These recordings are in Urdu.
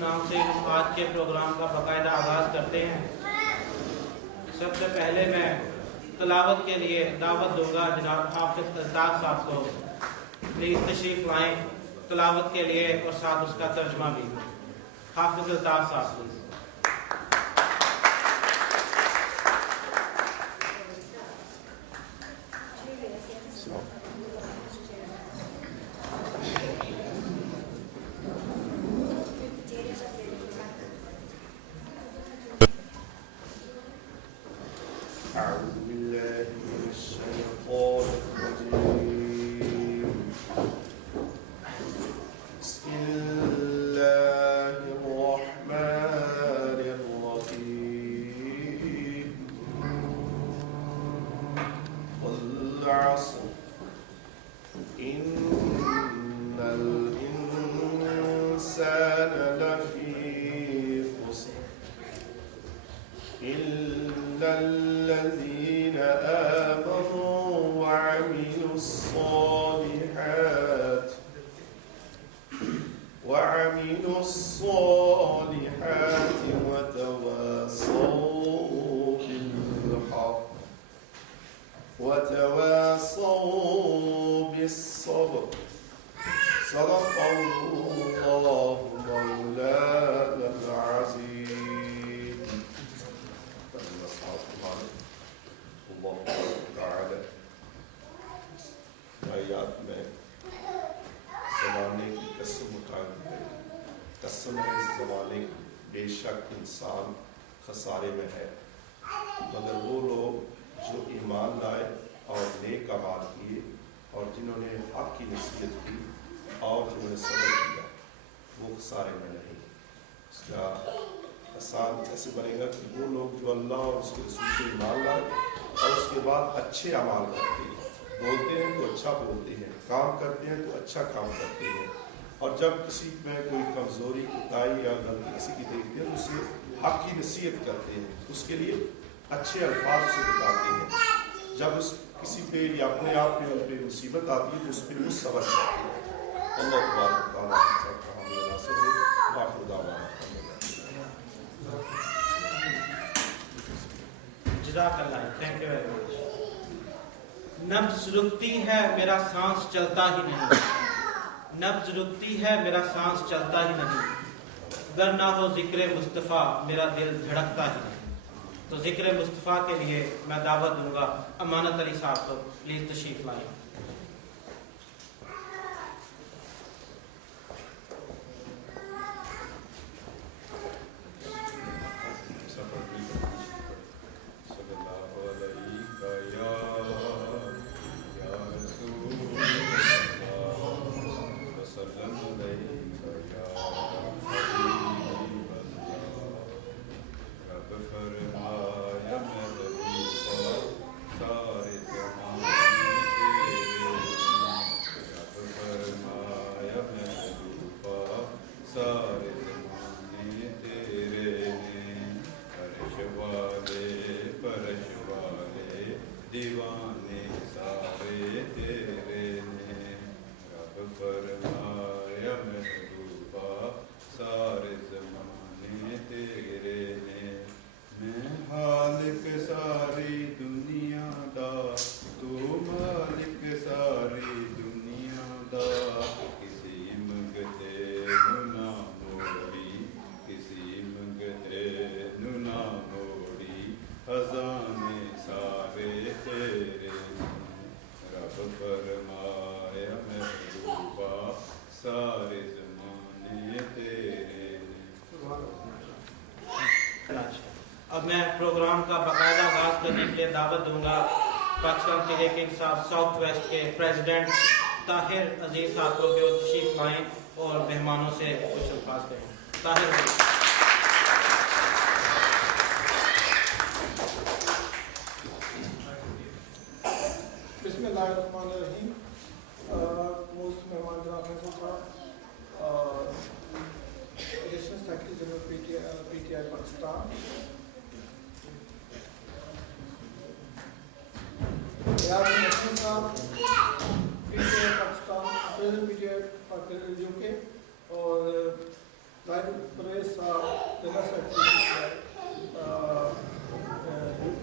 نام سے آج کے پروگرام کا باقاعدہ آغاز کرتے ہیں۔ سب سے پہلے میں تلاوت کے لیے دعوت دوں گا جناب حافظ الطاف صاحب کو، پلیز تشریف لائیں تلاوت کے لیے اور ساتھ اس کا ترجمہ بھی۔ حافظ الطاف صاحب پلیز۔ اچھے اعمال کرتے ہیں، بولتے ہیں تو اچھا بولتے ہیں، کام کرتے ہیں تو اچھا کام کرتے ہیں، اور جب کسی میں کوئی کمزوری کوتاہی یا غلطی کسی کی دیکھتے ہیں تو اسے حق کی نصیحت کرتے ہیں، اس کے لیے اچھے الفاظ سے بتاتے ہیں۔ جب اس کسی پہ یا اپنے آپ میں ان پہ مصیبت آتی ہے تو اس پہ وہ صبر کرتے ہیں۔ اللہ تبارک و تعالیٰ سب کا حامد ناصر ہے۔ باخر دعوانا جزاک اللہ، تھینک یو ویری مچ۔ نبض رکتی ہے میرا سانس چلتا ہی نہیں، نبض رکتی ہے میرا سانس چلتا ہی نہیں، گر نہ ہو ذکر مصطفیٰ میرا دل دھڑکتا ہی نہیں۔ تو ذکر مصطفیٰ کے لیے میں دعوت دوں گا امانت علی صاحب کو، پلیز تشریف لائیں۔ اب میں پروگرام کا باقاعدہ آغاز کرنے کے لیے دعوت دوں گا پاکستان کے کنگ صاحب ساؤتھ ویسٹ کے پریزیڈنٹ طاہر عزیز صاحب کو کہ وہ تشریف لائیں اور مہمانوں سے کچھ الفاظ کہیں۔ طاہر عزیز۔ بسم اللہ الرحمن الرحیم۔ موسٹ مہمان جناب Faisal Sahab, additional secretary general P T I Pakistan, Riaz Naseem Sahab P T I Pakistan, president P T I U K, اور Ryan Perez, General Secretary UK,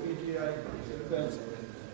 PTI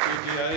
PTI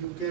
UK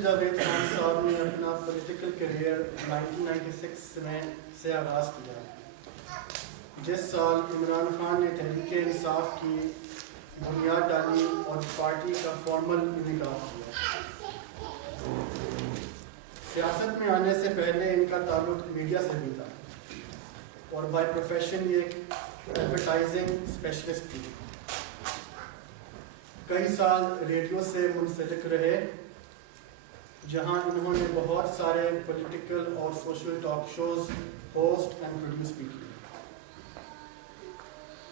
Faisal Javed Khan صاحب نے اپنا پولیٹیکل کیریئر 1996 میں سے آغاز کیا، جس سال عمران خان نے تحریک انصاف کی بنیاد ڈالی اور پارٹی کا فارمل انعقاد کیا۔ سیاست میں آنے سے پہلے ان کا تعلق میڈیا سے بھی تھا اور بائی پروفیشن یہ ایڈورٹائزنگ اسپیشلسٹ تھی۔ کئی سال ریڈیو سے منسلک رہے، جہاں انہوں نے بہت سارے پولیٹیکل اور social talk shows host and produce بھی کیے۔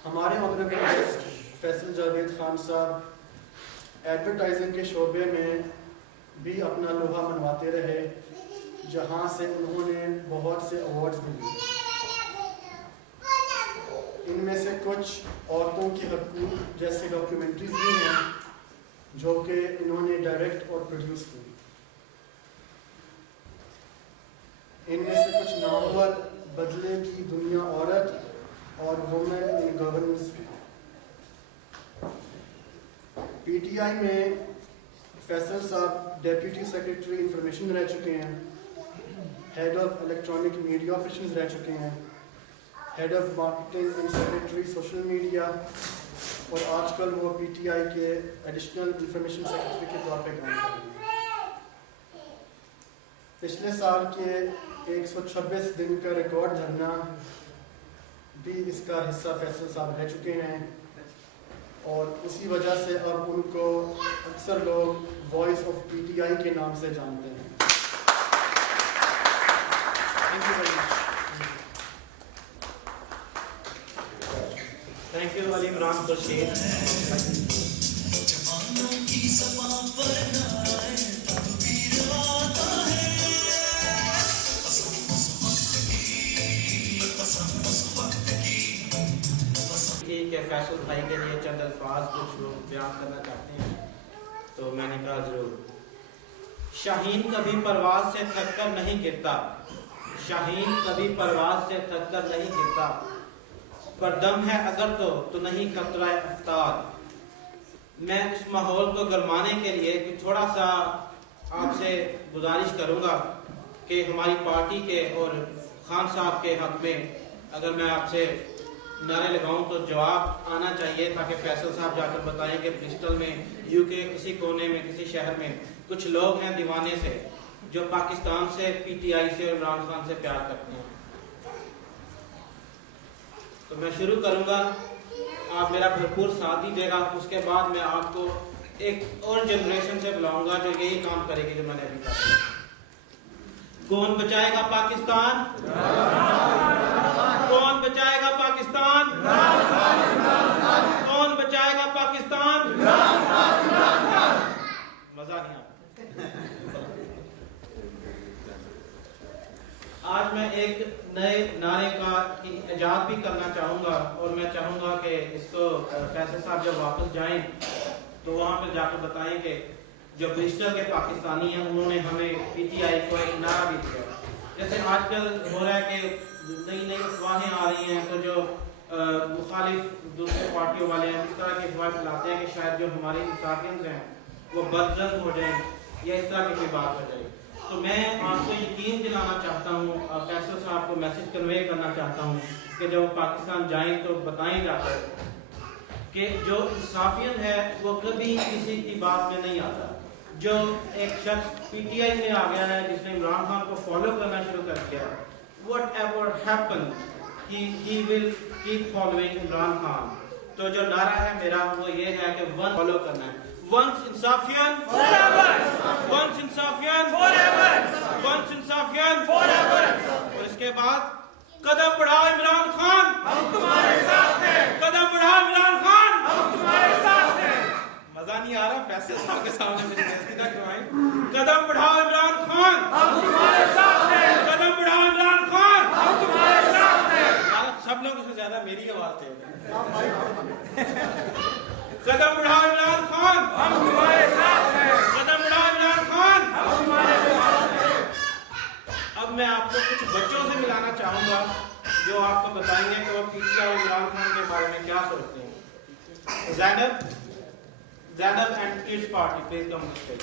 ہمارے آنریبل گیسٹ فیصل جاوید خان صاحب ایڈورٹائزنگ کے شعبے میں بھی اپنا لوہا منواتے رہے، جہاں سے انہوں نے بہت سے ایوارڈز بھی لیے۔ ان میں سے کچھ عورتوں کے حقوق جیسے ڈاکیومنٹریز بھی ہیں جو کہ انہوں نے ڈائریکٹ اور پروڈیوس کی۔ ان میں سے کچھ نامور بدلے کی دنیا عورت اور وومن ان گورننس بھی۔ پی ٹی آئی میں فیصل صاحب ڈیپٹی سیکرٹری انفارمیشن رہ چکے ہیں، head of electronic media operations رہ چکے ہیں، head of marketing and secretary social media, اور آج کل وہ پی ٹی آئی کے ایڈیشنل انفارمیشن سیکرٹری کے طور پہ کام کر رہے ہیں۔ پچھلے سال کے 126 دن کا ریکارڈ دھرنا بھی اس کا حصہ فیصل صاحب رہ چکے ہیں، اور اسی وجہ سے اب ان کو اکثر لوگ voice of P T I کے نام سے جانتے ہیں۔ Thank you Ali Imran Khurshid. کہ فیصل بھائی کے لیے چند الفاظ کچھ لوگ بیان کرنا چاہتے ہیں، تو میں نے کہا ضرور۔ شاہین کبھی پرواز سے تھک کر نہیں گرتا، شاہین کبھی پرواز سے تھک کر نہیں گرتا، پر دم ہے اگر تو نہیں خطرہ افطار۔ میں اس ماحول کو گرمانے کے لیے تھوڑا سا آپ سے گزارش کروں گا کہ ہماری پارٹی کے اور خان صاحب کے حق میں اگر میں آپ سے نعرے لگاؤں تو جواب آنا چاہیے، تاکہ فیصل صاحب جا کر بتائیں کہ برسٹل میں، یو کے کسی کونے میں، کسی شہر میں کچھ لوگ ہیں دیوانے سے جو پاکستان سے، پی ٹی آئی سے اور عمران خان سے پیار کرتے ہیں۔ تو میں شروع کروں گا، آپ میرا بھرپور ساتھ دیجیے گا۔ اس کے بعد میں آپ کو ایک اور جنریشن سے بلاؤں گا جو یہی کام کرے گی جو میں نے ابھی کہا۔ کون بچائے گا پاکستان؟ کون بچائے گا پاکستان؟ کون بچائے گا پاکستان؟ مزہ نہیں آتا۔ آج میں ایک نئے نعرے کی ایجاد بھی کرنا چاہوں گا، اور میں چاہوں گا کہ اس کو فیصل صاحب جب واپس جائیں تو وہاں پہ جا کر بتائیں کہ جو برسٹل کے پاکستانی ہیں انہوں نے ہمیں پی ٹی آئی کو ایک نعرہ بھی دیا۔ جیسے آج کل ہو رہا ہے کہ نئی افواہیں آ رہی ہیں، تو جو مخالف دوسرے پارٹیوں والے ہیں اس طرح کی افواہیں پھیلاتے ہیں کہ شاید جو ہمارے انصافیت ہیں وہ بدزن ہو جائیں یا اس طرح کی کوئی بات ہو جائے۔ تو میں آپ کو یقین دلانا چاہتا ہوں، فیصل صاحب کو میسج کنوے کرنا چاہتا ہوں کہ جب وہ پاکستان جائیں تو بتائیں جا کر کہ جو انصافیت ہے وہ کبھی کسی کی بات میں نہیں آتا۔ جو ایک شخص پی ٹی آئی سے آ گیا ہے، جس نے عمران خان کو فالو کرنا شروع کر دیا، whatever happen he will keep following Imran Khan. تو جو نعرہ ہے میرا وہ یہ ہے کہ ون فالو کرنا ہے، once انصافیت forever، once انصافیت forever، once انصافیت forever۔ اور اس کے بعد قدم بڑھاؤ عمران خان، ہم تمہارے ساتھ ہیں، قدم بڑھاؤ عمران خان، ہم تمہارے ساتھ ہیں۔ مزہ نہیں آ رہا؟ فیصل صاحب کے سامنے میری بےزتی نہ کروائیں۔ قدم بڑھاؤ عمران خان، ہم تمہارے ساتھ ہیں، قدم بڑھاؤ عمران خان، ہم تمہارے ساتھ ہیں۔ سب لوگوں سے زیادہ میری آواز ہے۔ قدم بڑھاؤ عمران خان، ہم تمہارے ساتھ ہیں، قدم بڑھاؤ عمران خان، ہم تمہارے ساتھ ہیں۔ اب میں آپ کو کچھ بچوں سے ملانا چاہوں گا جو آپ کو بتائیں گے کہ وہ پی ٹی آئی اور عمران خان کے بارے میں کیا سوچتے ہیں۔ Zainab and kids party, please come on stage.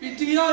PTI.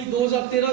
2013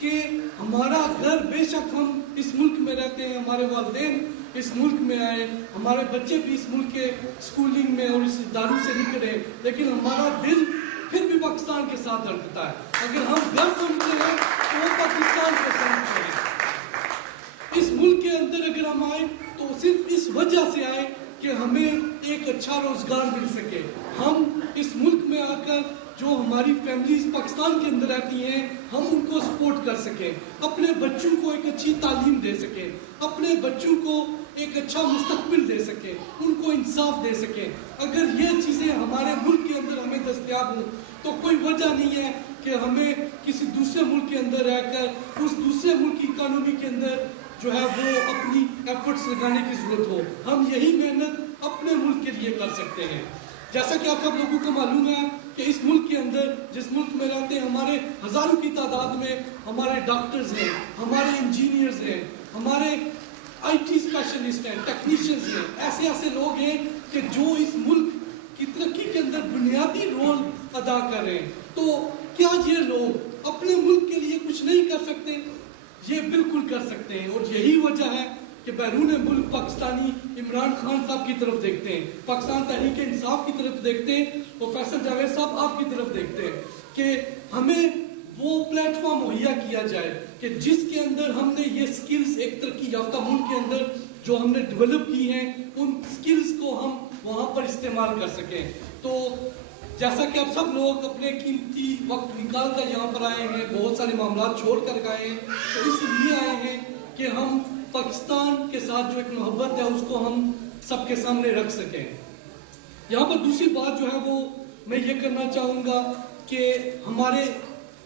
کہ ہمارا گھر، بے شک ہم اس ملک میں رہتے ہیں، ہمارے والدین اس ملک میں آئے، ہمارے بچے بھی اس ملک کے سکولنگ میں اور اس اداروں سے نکلے، لیکن ہمارا دل پھر بھی پاکستان کے ساتھ دھڑکتا ہے. اگر ہم گھر سمجھتے ہیں تو وہ پاکستان کو سمجھتے ہیں. اس ملک کے اندر اگر ہم آئے تو صرف اس وجہ سے آئے کہ ہمیں ایک اچھا روزگار مل سکے. ہم اس ملک میں آ کر جو ہماری فیملیز پاکستان کے اندر رہتی ہیں ہم ان کو سپورٹ کر سکیں، اپنے بچوں کو ایک اچھی تعلیم دے سکیں، اپنے بچوں کو ایک اچھا مستقبل دے سکیں، ان کو انصاف دے سکیں. اگر یہ چیزیں ہمارے ملک کے اندر ہمیں دستیاب ہوں تو کوئی وجہ نہیں ہے کہ ہمیں کسی دوسرے ملک کے اندر رہ کر اس دوسرے ملک کی اکانومی کے اندر جو ہے وہ اپنی ایفرٹس لگانے کی ضرورت ہو. ہم یہی محنت اپنے ملک کے لیے کر سکتے ہیں. جیسا کہ آپ سب لوگوں کو معلوم ہے کہ اس ملک کے اندر، جس ملک میں رہتے ہیں، ہمارے ہزاروں کی تعداد میں ہمارے ڈاکٹرز ہیں، ہمارے انجینئرز ہیں، ہمارے آئی ٹی اسپیشلسٹ ہیں، ٹیکنیشینز ہیں. ایسے لوگ ہیں کہ جو اس ملک کی ترقی کے اندر بنیادی رول ادا کر رہے ہیں. تو کیا یہ لوگ اپنے ملک کے لیے کچھ نہیں کر سکتے؟ یہ بالکل کر سکتے ہیں. اور یہی وجہ ہے کہ بیرون ملک پاکستانی عمران خان صاحب کی طرف دیکھتے ہیں، پاکستان تحریک انصاف کی طرف دیکھتے ہیں، اور فیصل جاوید صاحب آپ کی طرف دیکھتے ہیں کہ ہمیں وہ پلیٹ فارم مہیا کیا جائے کہ جس کے اندر ہم نے یہ سکلز ایک ترقی یافتہ ملک کے اندر جو ہم نے ڈیولپ کی ہیں ان سکلز کو ہم وہاں پر استعمال کر سکیں. تو جیسا کہ آپ سب لوگ اپنے قیمتی وقت نکال کر یہاں پر آئے ہیں، بہت سارے معاملات چھوڑ کر آئے ہیں، تو اس لیے آئے ہیں کہ ہم پاکستان کے ساتھ جو ایک محبت ہے اس کو ہم سب کے سامنے رکھ سکیں. یہاں پر دوسری بات جو ہے وہ میں یہ کرنا چاہوں گا کہ ہمارے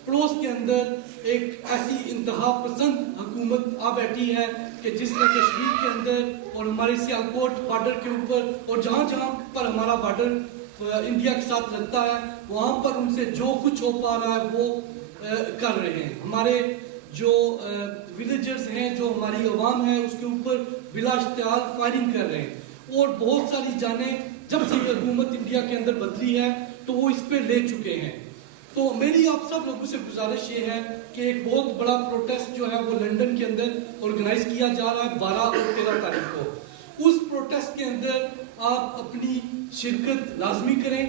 پڑوس کے اندر ایک ایسی انتہا پسند حکومت آ بیٹھی ہے کہ جس نے کشمیر کے اندر اور ہمارے سیالکوٹ بارڈر کے اوپر اور جہاں جہاں پر ہمارا بارڈر انڈیا کے ساتھ لگتا ہے وہاں پر ان سے جو کچھ ہو پا رہا ہے وہ کر رہے ہیں. ہمارے جو ولیجرز ہیں، جو ہماری عوام ہے، اس کے اوپر بلا اشتعال فائرنگ کر رہے ہیں، اور بہت ساری جانیں جب سے یہ حکومت انڈیا کے اندر بدلی ہے تو وہ اس پہ لے چکے ہیں. تو میری آپ سب لوگوں سے گزارش یہ ہے کہ ایک بہت بڑا پروٹیسٹ جو ہے وہ لنڈن کے اندر آرگنائز کیا جا رہا ہے 12 اور 13 تاریخ کو. اس پروٹیسٹ کے اندر آپ اپنی شرکت لازمی کریں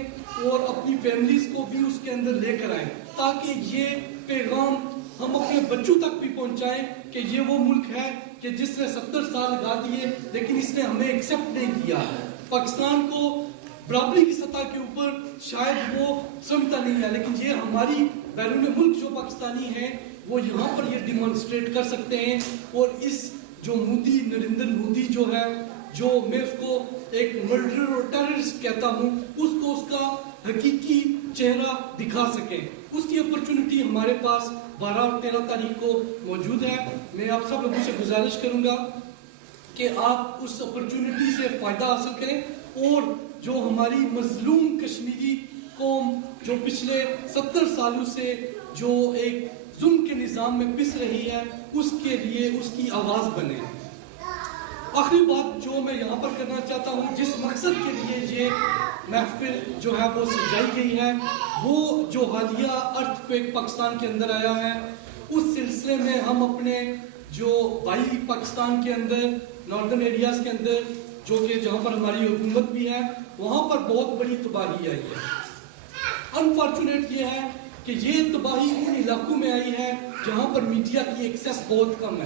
اور اپنی فیملیز کو بھی اس کے اندر لے کر آئیں، تاکہ یہ پیغام ہم اپنے بچوں تک بھی پہنچائیں کہ یہ وہ ملک ہے کہ جس نے 70 سال لگا دیے لیکن اس نے ہمیں ایکسیپٹ نہیں کیا. پاکستان کو برابری کی سطح کے اوپر شاید وہ سمجھتا نہیں ہے، لیکن یہ ہماری بیرون ملک جو پاکستانی ہیں وہ یہاں پر یہ ڈیمانسٹریٹ کر سکتے ہیں. اور اس جو مودی، نریندر مودی جو ہے، جو میں اس کو ایک مرڈرر اور ٹیررسٹ کہتا ہوں، اس کو اس کا حقیقی چہرہ دکھا سکیں. اس کی اپرچونٹی ہمارے پاس 12 اور 13 تاریخ کو موجود ہے. میں آپ سب لوگوں سے گزارش کروں گا کہ آپ اس اپرچونٹی سے فائدہ حاصل کریں اور جو ہماری مظلوم کشمیری قوم جو پچھلے 70 سالوں سے جو ایک ظلم کے نظام میں پس رہی ہے اس کے لیے اس کی آواز بنے. آخری بات جو میں یہاں پر کرنا چاہتا ہوں، جس مقصد کے لیے یہ محفل جو ہے وہ سجائی گئی ہے، وہ جو حالیہ ارتھ کویک پاکستان کے اندر آیا ہے، اس سلسلے میں ہم اپنے جو بھائی پاکستان کے اندر ناردرن ایریاز کے اندر جو کہ جہاں پر ہماری حکومت بھی ہے وہاں پر بہت بڑی تباہی آئی ہے. انفارچونیٹ یہ ہے کہ یہ تباہی ان علاقوں میں آئی ہے جہاں پر میڈیا کی ایکسیس بہت کم ہے.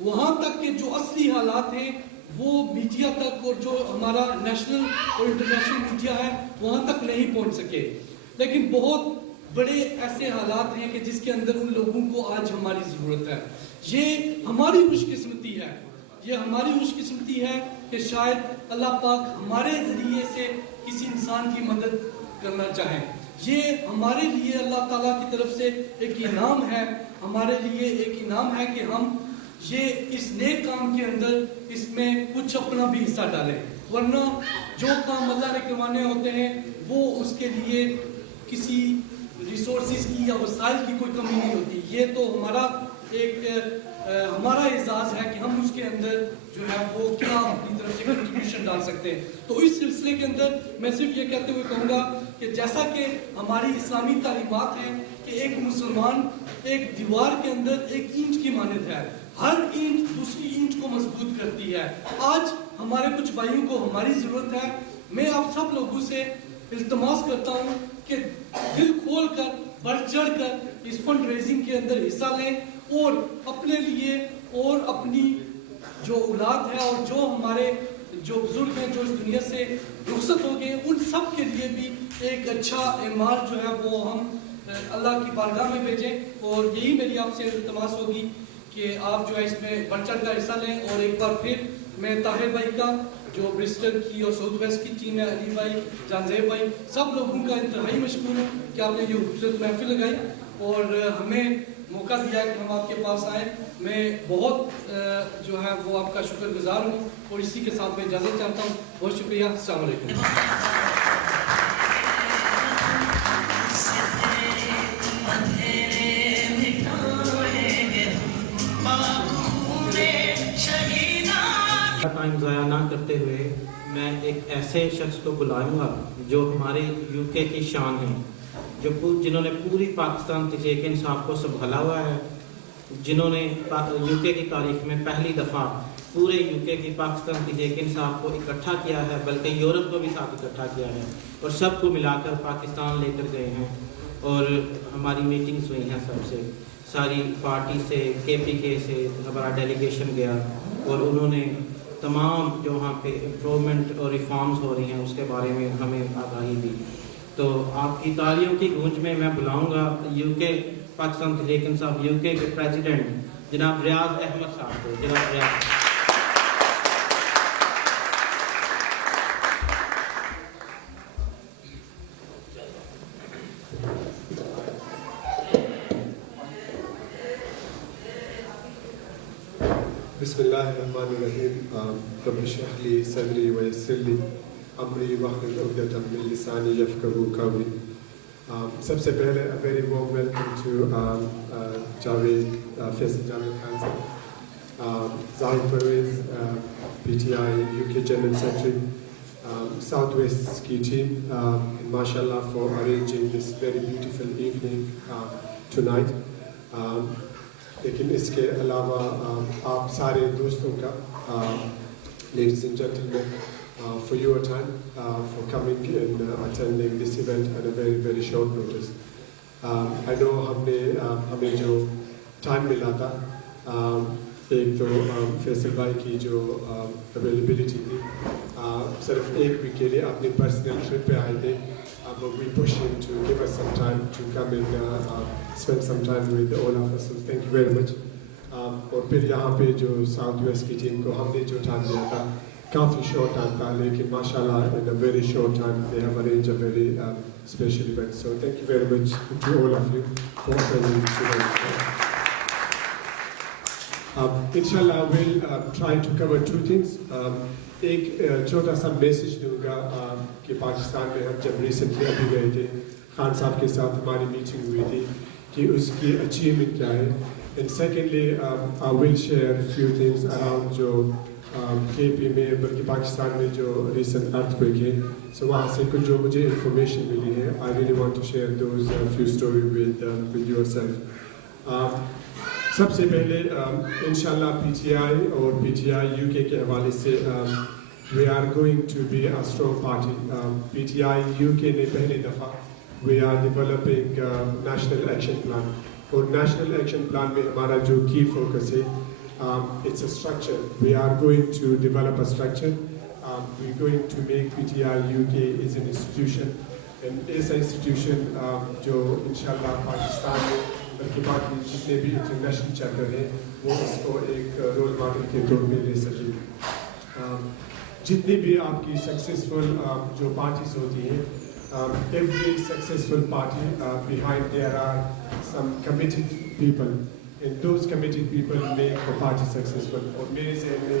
وہاں تک کہ جو اصلی حالات ہیں وہ میڈیا تک، اور جو ہمارا نیشنل اور انٹرنیشنل میڈیا ہے وہاں تک نہیں پہنچ سکے. لیکن بہت بڑے ایسے حالات ہیں کہ جس کے اندر ان لوگوں کو آج ہماری ضرورت ہے. یہ ہماری خوش قسمتی ہے، یہ ہماری خوش قسمتی ہے کہ شاید اللہ پاک ہمارے ذریعے سے کسی انسان کی مدد کرنا چاہیں. یہ ہمارے لیے اللہ تعالیٰ کی طرف سے ایک انعام ہے، ہمارے لیے ایک انعام ہے کہ ہم یہ اس نیک کام کے اندر اس میں کچھ اپنا بھی حصہ ڈالیں. ورنہ جو کام اللہ نے کروانے ہوتے ہیں وہ اس کے لیے کسی ریسورسز کی یا وسائل کی کوئی کمی نہیں ہوتی. یہ تو ہمارا ایک ہمارا اعزاز ہے کہ ہم اس کے اندر جو ہے وہ کیا اپنی طرف سے کنٹریبیوشن ڈال سکتے ہیں. تو اس سلسلے کے اندر میں صرف یہ کہتے ہوئے کہوں گا کہ جیسا کہ ہماری اسلامی تعلیمات ہیں کہ ایک مسلمان ایک دیوار کے اندر ایک اینٹ کی مانند ہے, ہر اینٹ دوسری اینٹ کو مضبوط کرتی ہے. آج ہمارے کچھ بھائیوں کو ہماری ضرورت ہے. میں آپ سب لوگوں سے التماس کرتا ہوں کہ دل کھول کر بڑھ چڑھ کر اس فنڈ ریزنگ کے اندر حصہ لیں اور اپنے لیے اور اپنی جو اولاد ہے اور جو ہمارے جو بزرگ ہیں جو اس دنیا سے رخصت ہو گئے ان سب کے لیے بھی ایک اچھا اعمال جو ہے وہ ہم اللہ کی بارگاہ میں بھیجیں. اور یہی میری آپ سے التماس ہوگی کہ آپ جو ہے اس میں بڑھ چڑھ کر حصہ لیں. اور ایک بار پھر میں طاہر بھائی کا جو برسٹل کی اور ساؤتھ ویسٹ کی ٹیم ہے, علی بھائی, جانزیب بھائی, سب لوگوں کا انتہائی مشکور ہوں کہ آپ نے یہ خوبصورت محفل لگائی اور ہمیں موقع دیا کہ ہم آپ کے پاس آئیں. میں بہت جو ہے وہ آپ کا شکر گزار ہوں اور اسی کے ساتھ میں اجازت چاہتا ہوں. بہت شکریہ. السلام علیکم. ٹائم ضائع نہ کرتے ہوئے میں ایک ایسے شخص کو بلاؤں گا جو ہمارے یو کے کی شان ہے, جنہوں نے پوری پاکستان تحریک انصاف کو سنبھالا ہوا ہے, جنہوں نے یو کے کی تاریخ میں پہلی دفعہ پورے یو کے کی پاکستان تحریک انصاف کو اکٹھا کیا ہے, بلکہ یورپ کو بھی ساتھ اکٹھا کیا ہے اور سب کو ملا کر پاکستان لے کر گئے ہیں. اور ہماری میٹنگز ہوئی ہیں سب سے, ساری پارٹی سے, کے پی کے سے ہمارا ڈیلیگیشن گیا اور انہوں نے تمام جو وہاں پہ امپرومنٹ اور ریفارمز ہو رہی ہیں اس کے بارے میں ہمیں آگاہی دی. تو آپ کی تالیوں کی گونج میں بلاؤں گا یو کے پاکستان تحریک انصاف یو کے پریزیڈنٹ جناب ریاض احمد صاحب کو. جناب ریاض. بسم اللہ الرحمن الرحیم. رب اشرح لی صدری ویسر لی امری واحلل عقدۃ من لسانی یفقہوا قولی. سب سے پہلے very warm welcome to Javed Faisal Javed Khan Sahab, Zahid Pervez P T I U K general secretary, south west کی ٹیم, ماشاء اللہ for arranging this very beautiful evening tonight. لیکن اس کے علاوہ آپ سارے دوستوں کا, ladies and gentlemen, for your time, for coming and attending this event at a very very short notice. I know ہمیں جو ٹائم ملا تھا, ایک تو فیصل بھائی کی جو اویلیبلٹی تھی, صرف ایک ویک کے لیے اپنی پرسنل ٹرپ پہ آئے تھے. But we push him to give us some time to come and spend some time with all of us. So thank you very much. اور پھر یہاں پہ جو ساؤتھ ویسٹ کی ٹیم کو ہم نے جو ٹائم دیا تھا کافی شارٹ ٹائم تھا, لیکن ماشاء اللہ in a very short time they have arranged a very special event. So thank you very much to all of you for attending today. Inshallah I will try to cover two things. ایک چھوٹا سا میسیج دوں گا کہ پاکستان میں ہم جب ریسنٹلی ابھی گئے تھے, خان صاحب کے ساتھ ہماری میٹنگ ہوئی تھی کہ اس کی اچیومنٹ کیا ہے. And secondly I will share few things around جو کے پی میں بلکہ پاکستان میں جو ریسنٹ ارتھ کوئک ہے, سو وہاں سے کچھ جو مجھے انفارمیشن ملی ہے. I really want to share those few story with yourself. سب سے پہلے انشاءاللہ پی ٹی آئی اور پی ٹی آئی یو کے حوالے سے we are going to be a strong party. P T I U کے نے پہلی دفعہ we are developing national action plan. اور نیشنل ایکشن پلان میں ہمارا جو کی فوکس ہے, it's a structure. We are going to develop a structure. We're going to make PTI UK as an institution. And as an institution جو انشاءاللہ پاکستان میں بلکہ باقی جتنے بھی انٹرنیشنل چیپٹر ہیں وہ اس کو ایک رول ماڈل کے طور پہ لے سکیں. جتنی بھی آپ کی سکسیزفل جو پارٹیز ہوتی ہیں, every successful party behind there are some committed people, and those committed people make the party successful. اور میرے ذہن میں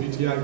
PTI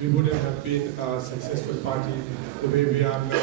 we wouldn't have been a successful party the way we are now,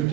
UK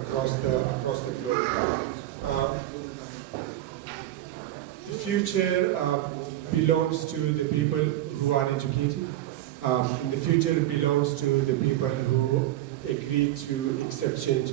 across the globe. The future belongs to the people who are educated. The future belongs to the people who agree to accept change.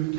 UK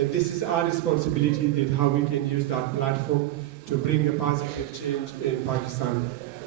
And this is our responsibility that how we can use that platform to bring a positive change in Pakistan.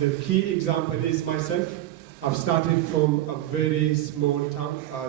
the key example is myself. I've started from a very small town,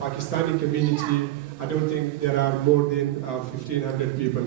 Pakistani community, I don't think there are more than 1,500 people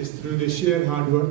is through the sheer hard work.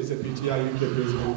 as a PTI UK president.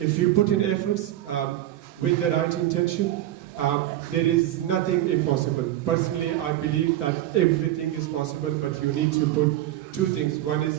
if you put in efforts with the right intention, there is nothing impossible. Personally, I believe that everything is possible, but you need to put two things. One is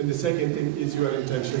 and the second thing is your intention.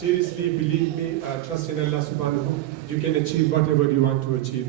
seriously believe me, trust in Allah subhanahu, you can achieve whatever you want to achieve.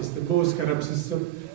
is the most corrupt system.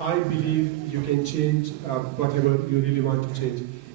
I believe you can change whatever you really want to change.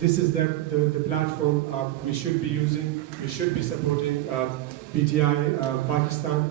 this is the platform we should be using, we should be supporting PTI Pakistan.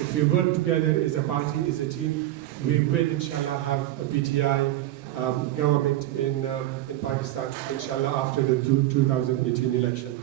if we work together as a party, as a team, we will inshallah have a PTI government in Pakistan inshallah after the 2018 election.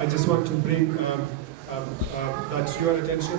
I just want to bring that your attention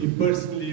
he personally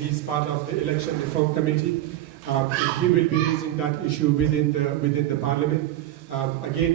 he is part of the election reform committee, he will be raising that issue within the parliament. Again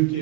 UK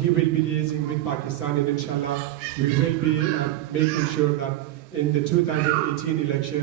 he will be liaising with Pakistan, and inshallah we will be making sure that in the 2018 election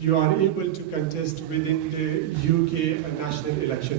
you are able to contest within the UK national election.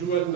dual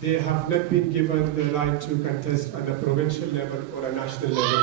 they have not been given the right to contest at a provincial level or a national level.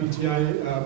PTI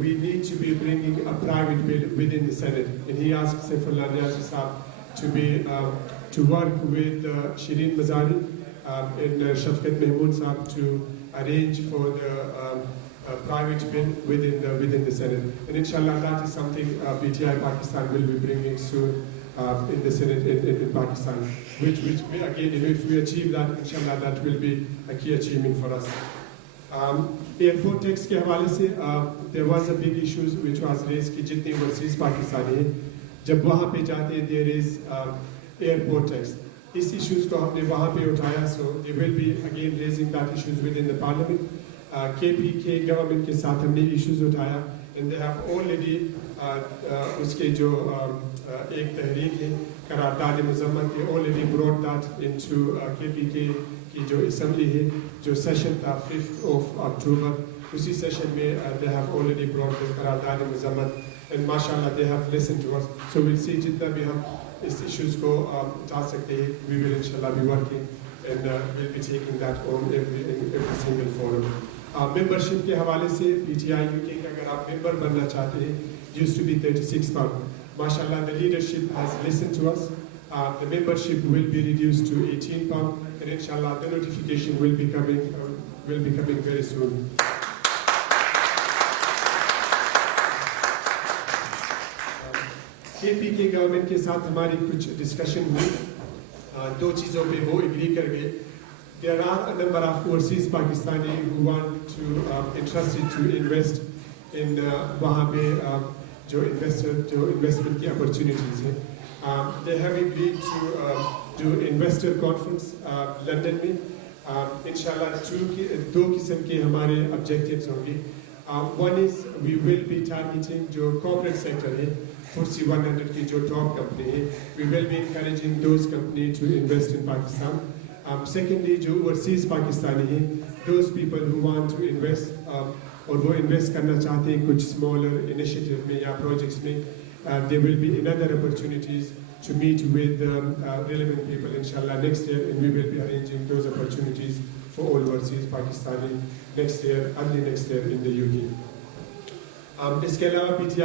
we need to be bringing a private bill within the Senate, and he asked Saifullah Niazi Saab to work with Shireen Mazari and Shafqat Mahmood Saab to arrange for the private bill within the Senate. And inshallah that is something PTI Pakistan will be bringing soon in the Senate in Pakistan, which again if we achieve that, inshallah that will be a key achievement for us. Airport tax کے حوالے سے there was a big issues which was raised کہ جتنے overseas پاکستانی ہیں جب وہاں پہ جاتے ہیں there is airport tax. اس ایشوز کو ہم نے وہاں پہ اٹھایا, so they will be again raising that issues within the parliament. KPK government کے ساتھ ہم نے ایشوز اٹھایا and they have already اس کے جو ایک تحریک ہے قرارداد مذمت کے already brought that into KPK کی جو اسمبلی ہے جو سیشن تھا 5th of October, اسی سیشن میں they have already brought the قرارداد مذمت and mashallah they have listened to us. So we'll see جتنا بھی ہم اس ایشوز کو اٹھا سکتے ہیں we will inshallah be working and we'll be taking that on every single forum. Membership کے حوالے سے PTI UK کا اگر آپ ممبر بننا چاہتے ہیں used to be 36 pound. MashaAllah, the leadership has listened to us. The membership will be reduced to 18 pound and inshallah the notification will be coming very soon. KPK government کے ساتھ ہماری کچھ ڈسکشن ہوئی, دو چیزوں پہ وہ اگری کر گئے. There are a number of overseas Pakistani who want to interested to invest in وہاں پہ جو investment کی opportunities ہیں. They have agreed to do investor conference London میں. Inshallah دو قسم کے ہمارے objectives ہوں گے. One is we will be targeting جو corporate sector ہے, FTSE 100 کی جو top company ہے, we will be encouraging those companies to invest in Pakistan. Secondly, جو overseas پاکستانی ہیں, those people who want to invest اور وہ invest کرنا چاہتے ہیں کچھ smaller initiative میں یا projects میں, there will be another opportunities to meet with relevant people inshallah next year and we will be arranging those opportunities for all overseas Pakistani next year, early next year in the UK. اس کے علاوہ PTI